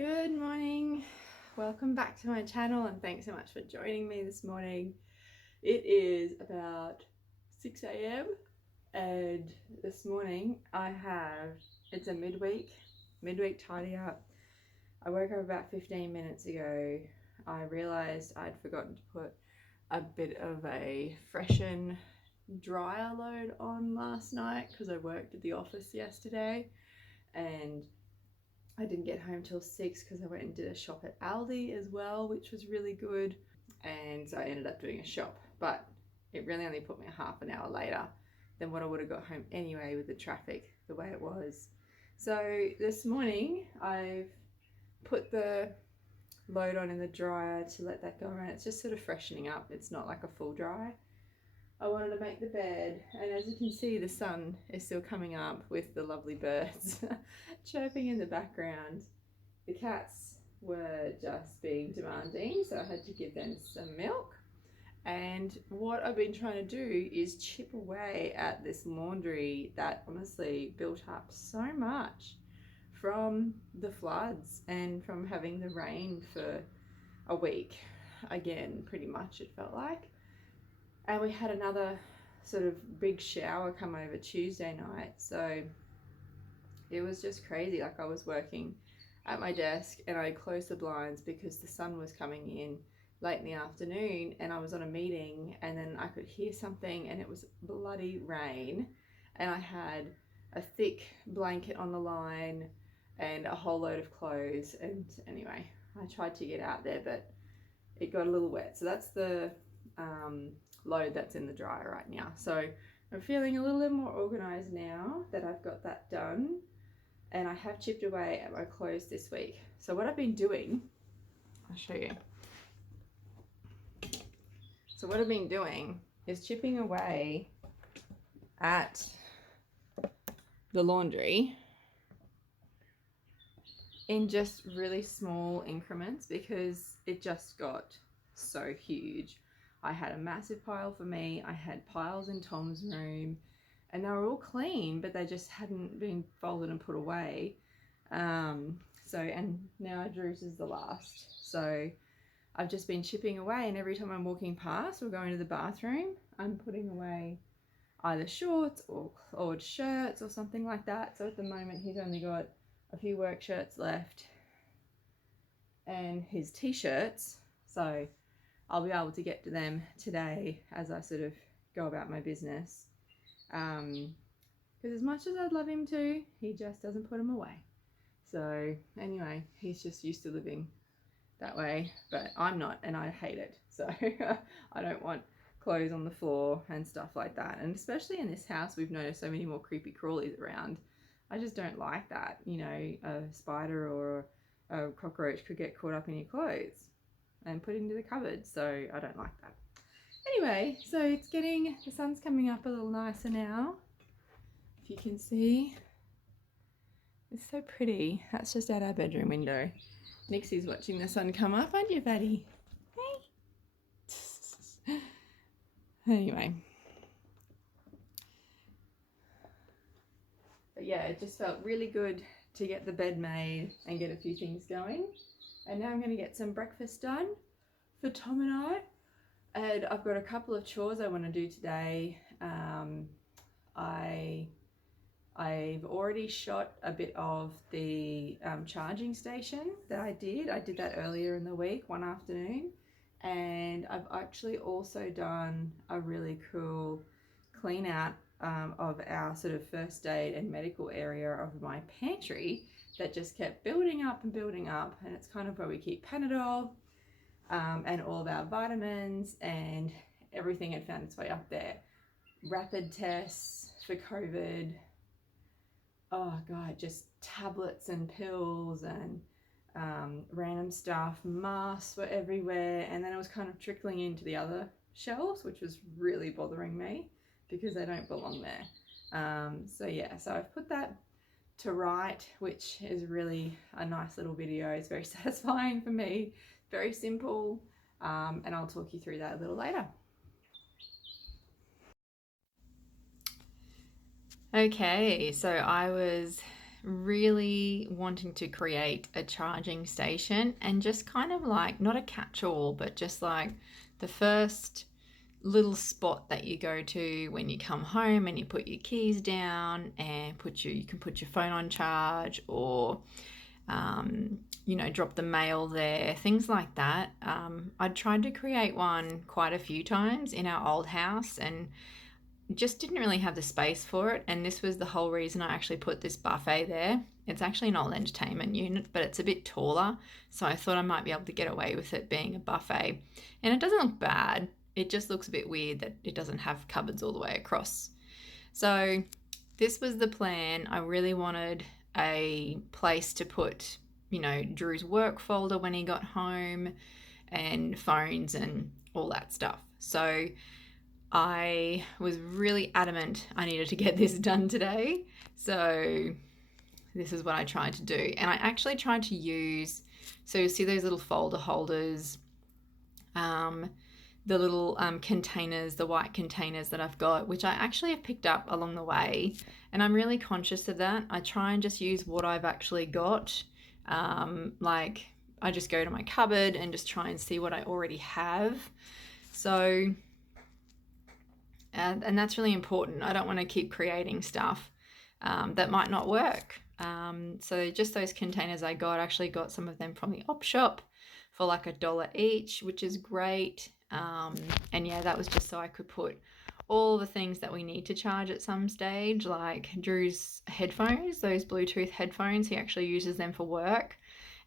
Good morning, welcome back to my channel and thanks so much for joining me this morning. It is about 6 a.m. and this morning it's a midweek tidy up. I woke up about 15 minutes ago. I realised I'd forgotten to put a bit of a freshen dryer load on last night because I worked at the office yesterday and I didn't get home till 6 because I went and did a shop at Aldi as well, which was really good. And so I ended up doing a shop, but it really only put me half an hour later than what I would have got home anyway with the traffic the way it was. So this morning I've put the load on in the dryer to let that go around. It's just sort of freshening up. It's not like a full dry. I wanted to make the bed, and as you can see, the sun is still coming up with the lovely birds chirping in the background. The cats were just being demanding, so I had to give them some milk. And what I've been trying to do is chip away at this laundry that honestly built up so much from the floods and from having the rain for a week. Again, pretty much it felt like. And we had another sort of big shower come over Tuesday night. So it was just crazy. Like I was working at my desk and I closed the blinds because the sun was coming in late in the afternoon and I was on a meeting and then I could hear something and it was bloody rain. And I had a thick blanket on the line and a whole load of clothes. And anyway, I tried to get out there, but it got a little wet. So that's the load that's in the dryer right now. So I'm feeling a little bit more organised now that I've got that done, and I have chipped away at my clothes this week. So what I've been doing, I'll show you. So what I've been doing is chipping away at the laundry in just really small increments because it just got so huge. I had a massive pile for me, I had piles in Tom's room, and they were all clean, but they just hadn't been folded and put away. And now Drew's is the last. So I've just been chipping away, and every time I'm walking past or going to the bathroom, I'm putting away either shorts or shirts or something like that. So at the moment, he's only got a few work shirts left and his t-shirts. So I'll be able to get to them today as I sort of go about my business. Because as much as I'd love him to, he just doesn't put them away. So anyway, he's just used to living that way, but I'm not, and I hate it. So I don't want clothes on the floor and stuff like that. And especially in this house, we've noticed so many more creepy crawlies around. I just don't like that. You know, a spider or a cockroach could get caught up in your clothes and put into the cupboard, so I don't like that. Anyway, so the sun's coming up a little nicer now. If you can see, it's so pretty. That's just out our bedroom window. Nixie's watching the sun come up, aren't you, Fatty? Hey. Anyway. But yeah, it just felt really good to get the bed made and get a few things going. And now I'm going to get some breakfast done for Tom and I. And I've got a couple of chores I want to do today. I've already shot a bit of the charging station that I did. I did that earlier in the week, one afternoon. And I've actually also done a really cool clean out of our sort of first aid and medical area of my pantry that just kept building up and building up, and it's kind of where we keep Panadol and all of our vitamins, and everything had found its way up there. Rapid tests for COVID, oh god, just tablets and pills and random stuff. Masks were everywhere, and then it was kind of trickling into the other shelves, which was really bothering me because they don't belong there. So yeah, so I've put that to right, which is really a nice little video. It's very satisfying for me, very simple, and I'll talk you through that a little later. Okay, so I was really wanting to create a charging station and just kind of like not a catch-all, but just like the first little spot that you go to when you come home and you put your keys down and you can put your phone on charge, or drop the mail there, things like that. I tried to create one quite a few times in our old house and just didn't really have the space for it. And this was the whole reason I actually put this buffet there. It's actually an old entertainment unit, but it's a bit taller. So I thought I might be able to get away with it being a buffet. And it doesn't look bad. It just looks a bit weird that it doesn't have cupboards all the way across. So this was the plan. I really wanted a place to put, Drew's work folder when he got home and phones and all that stuff. So I was really adamant I needed to get this done today. So this is what I tried to do. And I actually tried to use, so you see those little folder holders, the little containers, the white containers that I've got, which I actually have picked up along the way. And I'm really conscious of that. I try and just use what I've actually got. Like I just go to my cupboard and just try and see what I already have. So, and that's really important. I don't want to keep creating stuff that might not work. So just those containers I actually got some of them from the op shop for like $1 each, which is great. And yeah, that was just so I could put all the things that we need to charge at some stage, like Drew's headphones, those Bluetooth headphones. He actually uses them for work,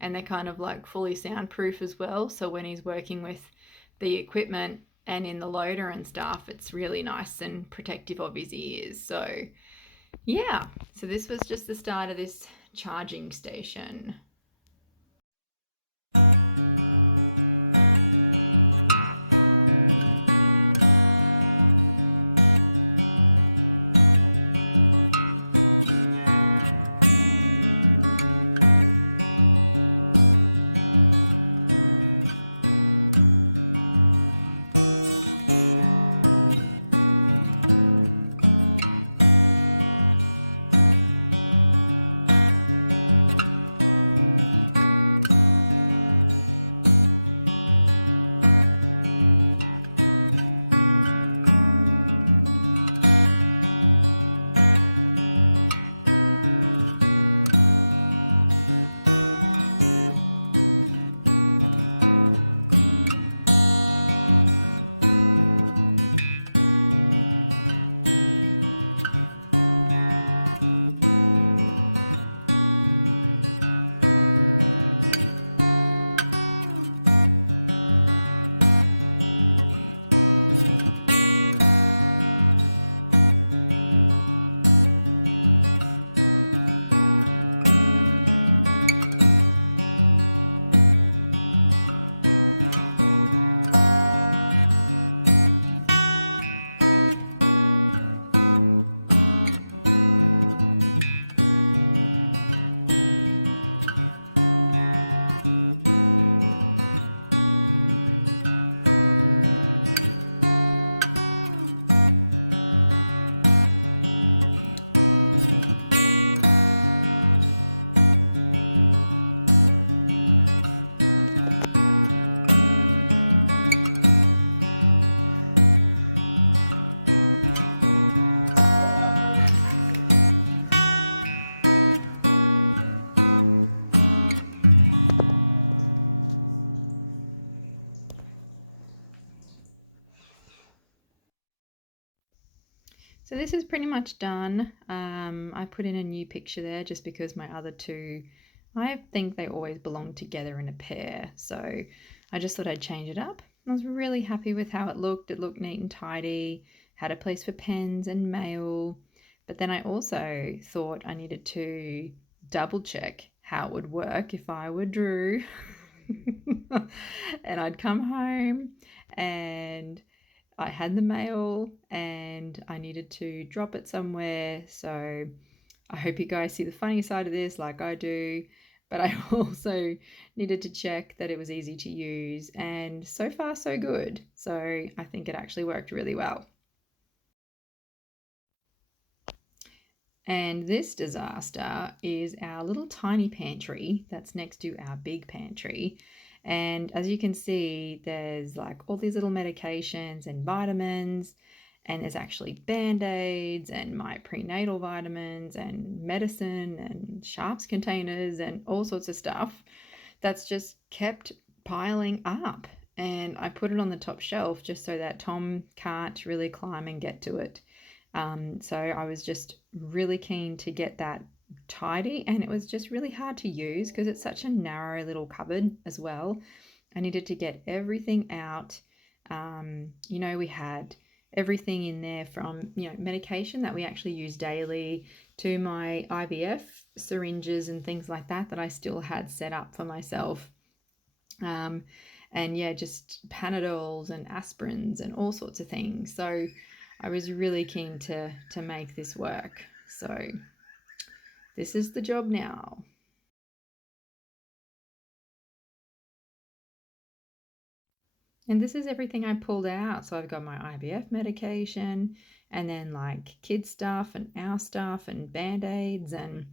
and they're kind of like fully soundproof as well. So when he's working with the equipment and in the loader and stuff, it's really nice and protective of his ears. So yeah, so this was just the start of this charging station. So this is pretty much done. I put in a new picture there just because my other two, I think they always belong together in a pair. So I just thought I'd change it up. I was really happy with how it looked. It looked neat and tidy, had a place for pens and mail. But then I also thought I needed to double check how it would work if I were Drew. And I'd come home and I had the mail and I needed to drop it somewhere. So I hope you guys see the funny side of this like I do. But I also needed to check that it was easy to use, and so far so good. So I think it actually worked really well. And this disaster is our little tiny pantry that's next to our big pantry. And as you can see, there's like all these little medications and vitamins, and there's actually band-aids and my prenatal vitamins and medicine and sharps containers and all sorts of stuff that's just kept piling up. And I put it on the top shelf just so that Tom can't really climb and get to it. So I was just really keen to get that tidy, and it was just really hard to use because it's such a narrow little cupboard as well. I needed to get everything out. We had everything in there from, medication that we actually use daily to my IVF syringes and things like that I still had set up for myself. Just Panadols and aspirins and all sorts of things. So I was really keen to make this work. So this is the job now. And this is everything I pulled out. So I've got my IVF medication and then like kid stuff and our stuff and band-aids. And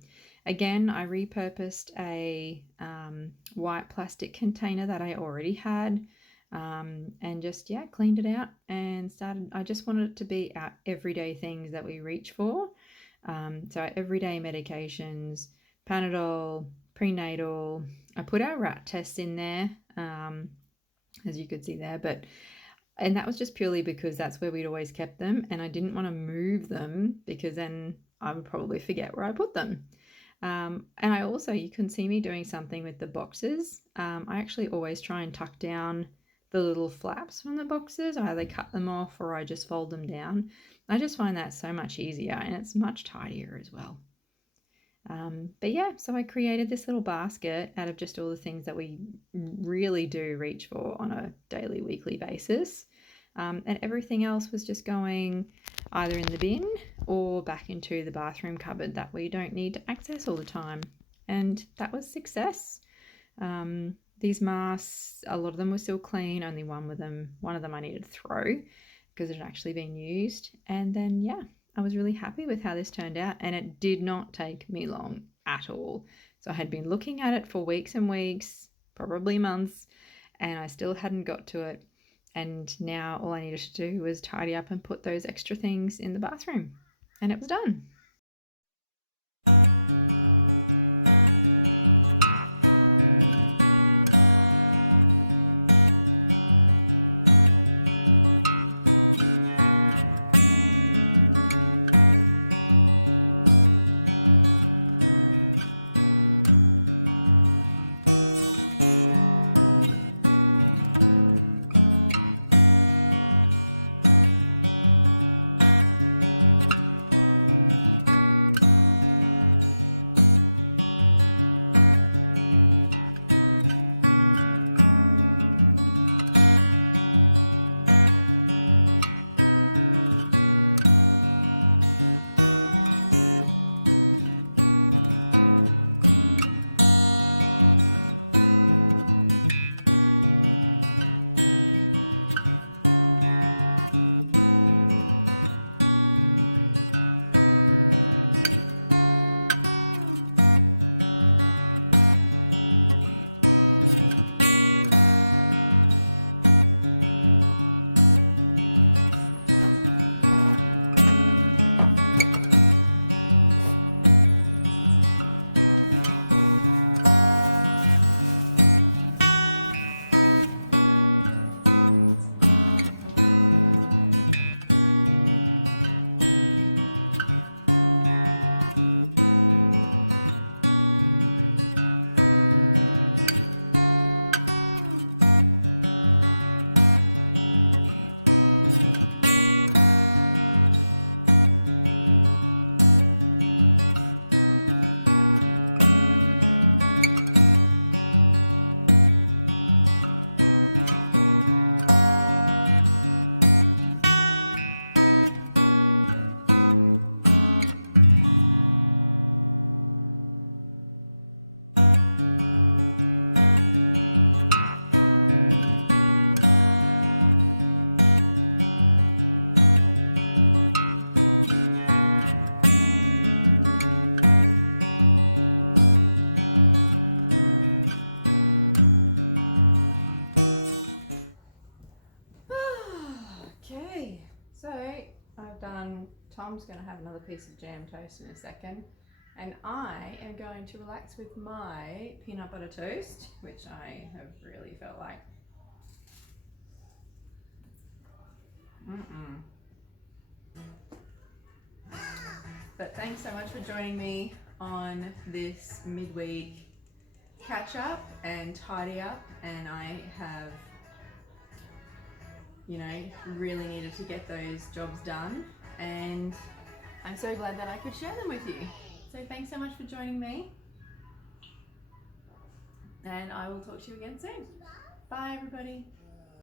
again, I repurposed a white plastic container that I already had and just, cleaned it out and started. I just wanted it to be our everyday things that we reach for. So our everyday medications, Panadol, prenatal. I put our rat tests in there. As you could see there, and that was just purely because that's where we'd always kept them, and I didn't want to move them because then I would probably forget where I put them. And I also, you can see me doing something with the boxes. I actually always try and tuck down the little flaps from the boxes. I either cut them off or I just fold them down. I just find that so much easier, and it's much tidier as well. So I created this little basket out of just all the things that we really do reach for on a daily, weekly basis. And everything else was just going either in the bin or back into the bathroom cupboard that we don't need to access all the time. And that was success. These masks, a lot of them were still clean, only one of them I needed to throw because it had actually been used. And then, I was really happy with how this turned out, and it did not take me long at all. So I had been looking at it for weeks and weeks, probably months, and I still hadn't got to it. And now all I needed to do was tidy up and put those extra things in the bathroom, and it was done. Tom's going to have another piece of jam toast in a second. And I am going to relax with my peanut butter toast, which I have really felt like. But thanks so much for joining me on this midweek catch up and tidy up, and I have, really needed to get those jobs done, and I'm so glad that I could share them with you. So thanks so much for joining me, and I will talk to you again soon. Bye everybody.